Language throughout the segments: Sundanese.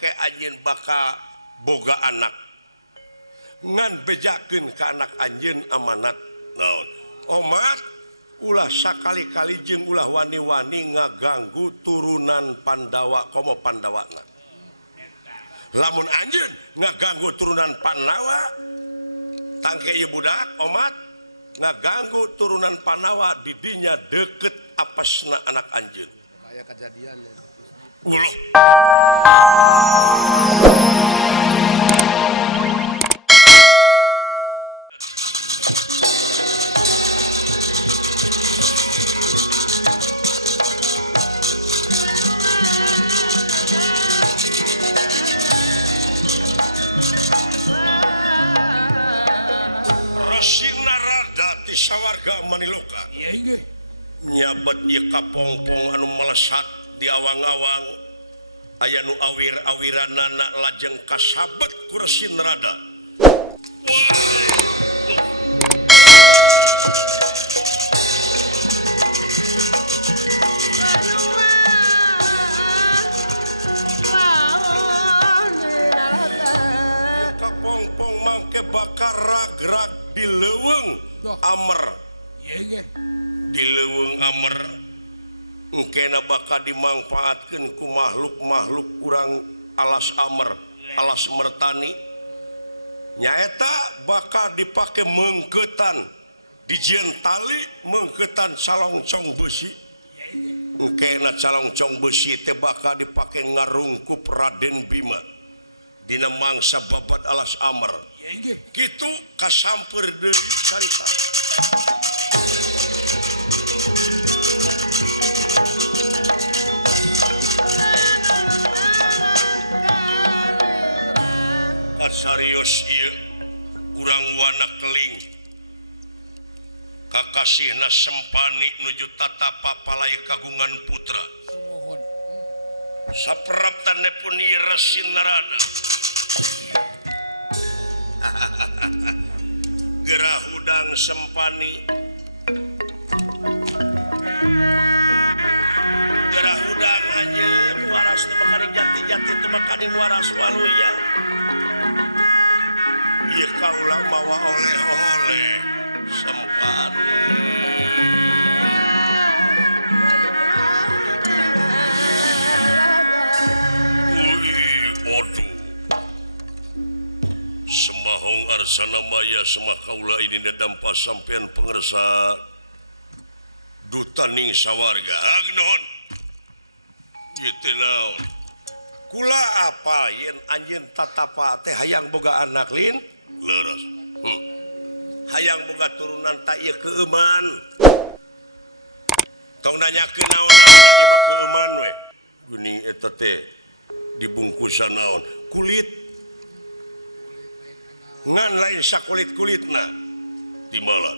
engke anjeun bakal boga anak ngan bejakeun ka anak anjeun amanat naon omat ulah sakali-kali jeung ulah wani-wani ngaganggu turunan Pandawa komo Pandawana lamun anjeun ngaganggu turunan Pandawa tangke ieu budak omat ngaganggu turunan Pandawa didinya deket apasna anak anjeun kayak kejadian ya. Ulah sawarga Maniloka nyabat ieu kapongpong anu melesat di awang-awang aya nu awir-awiranana lajeng kasabet ku Resi Narada kapongpong mangke bakar rag-rag di leuweung Amer di leuweung Amer engkena bakal dimangpaatkeun ku makhluk-makhluk urang alas Amer alas Mertani nyaeta bakal dipake mengketan dijieun tali mengketan calongcong besi engkena calongcong besi teh bakal dipake ngarungkup Raden Bima dina mangsa babat alas Amer kitu kasampeur deui carita kasarios ieu urang wana keling kakasihna Sempani nuju tatapa palai kagungan putra sapraptanepun ieu Resi Narada gerah hudang Sempani gerah hudang anjeun waras teu makani jati-jati teu makani waras waluya ieu kaula mawa oleh-oleh Sempani Semahong arsana maya semah kaula ini dadampa sampean pangersa duta ning sawarga agnohon ieu teh naon kula apa yen anjeun tatapa teh hayang boga anak lin leres hayang boga turunan ta ieu keuman tong nanyakeun naon-naonna ieu mah keuman we geuning eta teh dibungkusan naon kulit ngan lain sakulit-kulitna timbalan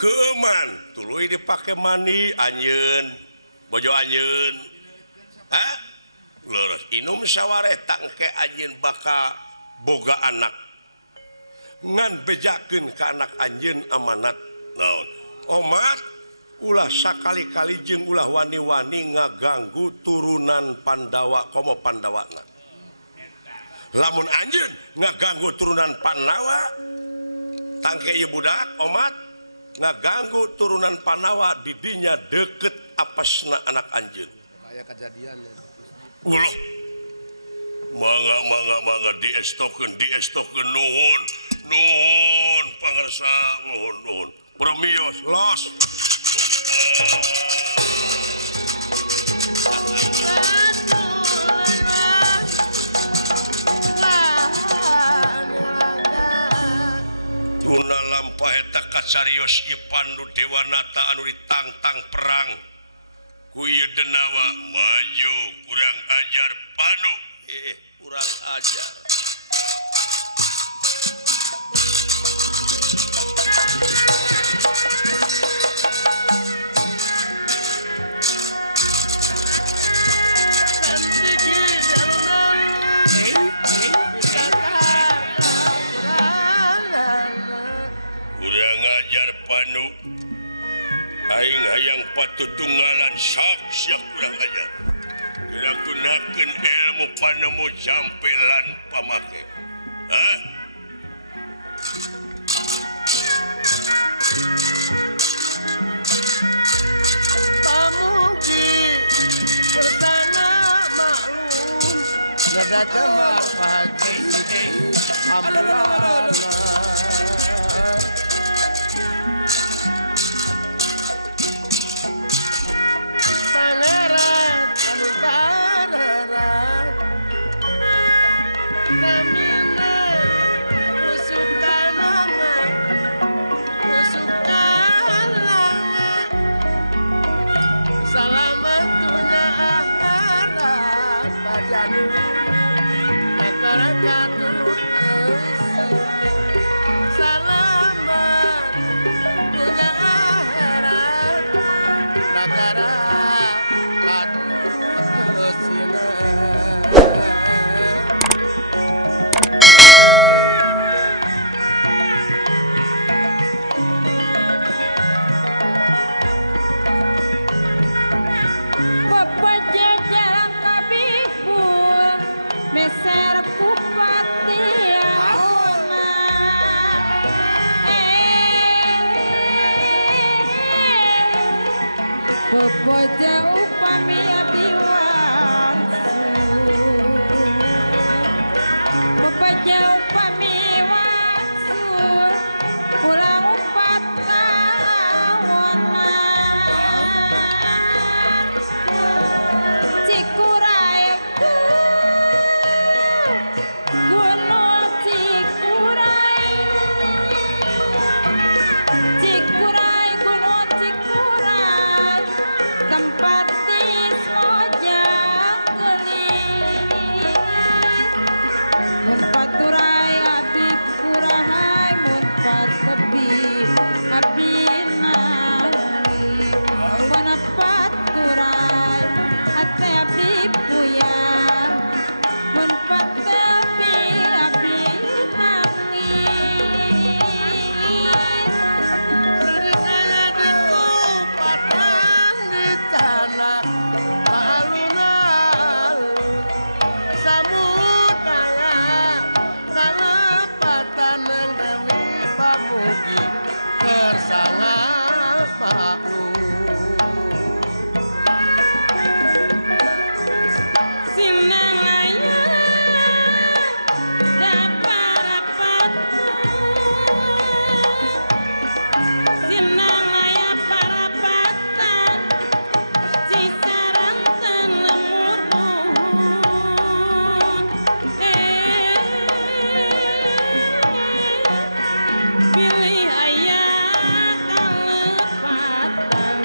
keuman tuluy dipake mani anjeun bojo anjeun leres inum sawareta engke anjeun bakal boga anak ngan bejakeun ka anak anjeun amanat naon omat ulah sakali-kali jeung ulah wani-wani ngaganggu turunan Pandawa komo Pandawana lamun anjeun ngaganggu turunan Pandawa tangke ieu budak omat ngaganggu turunan Pandawa didinya deket apasna anak anjeun kayak kejadian ya. Ulah mangga diestokeun nuhun pangarsa nuhun promios los tuna lampah eta kacarios ieu Pandu Dewanata anu ditangtang perang ku ieu denawa maju kurang ajar Pandu kurang ajar Panu aing hayang patutunggalan sak siak kurang ajar gunakan ilmu panemu campelan pamake. Hah? Pamuji bersama maklum Nada jamar Pak Haji Amrana Pangeran anu barerat Namina usukanana usukanana Salamatunya akhirat pajanu negara jatuh Selamat punya akhirat negara jatuh Pepejajaran kabibul meser kupati auna pepeja upami abiwangsu pepeja upami wangsu ulang upat tahun Cikuraiku Gunung Cikurai Cikurai Gunung Cikurai tempat dismojang gelis mun paturai abdi kurahai mun patepi abdi nari mun paturai ate abdi puyar mun patepi abdi nangis Serikaya di kupatan di tanah alun-alun Samudaya kalepatan yang Dewi Pamuji Kersangan maklum Sinalaya daparapat Sinalaya parapatan Cisarantan lemurun Pilih ayah kalepatan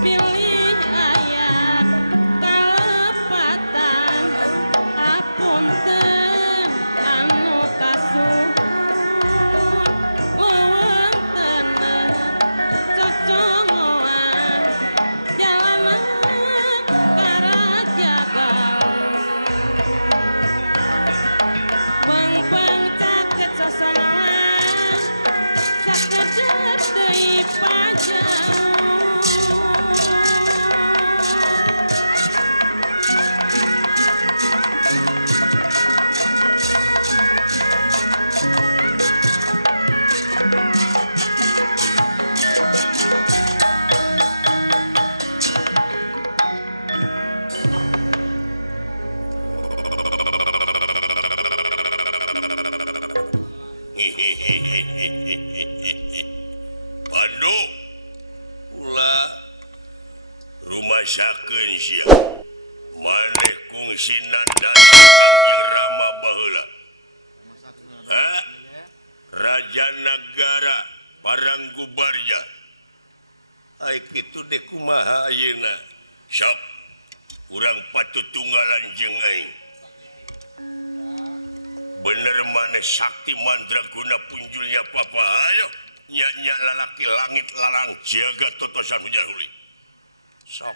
Pilih ayah kalepatan Apunten anu kasuhun Wewengtenen cocongoan Jalanan karajagaun Beng-beng caket sosongan Sakedep deui pajaun Pandu ulah rumah sakeun sia maneh kungsinan dasa Kangjeng Rama baheula. Ha? Raja Nagara Paranggubarja. Ai kitu deh kumaha ayeuna. Sok urang patutunggalan jeung aing. Bener maneh sakti mandraguna punjulnya papa ayo nyak-nyak lalaki langit larang jaga totosan hujan huli. Sok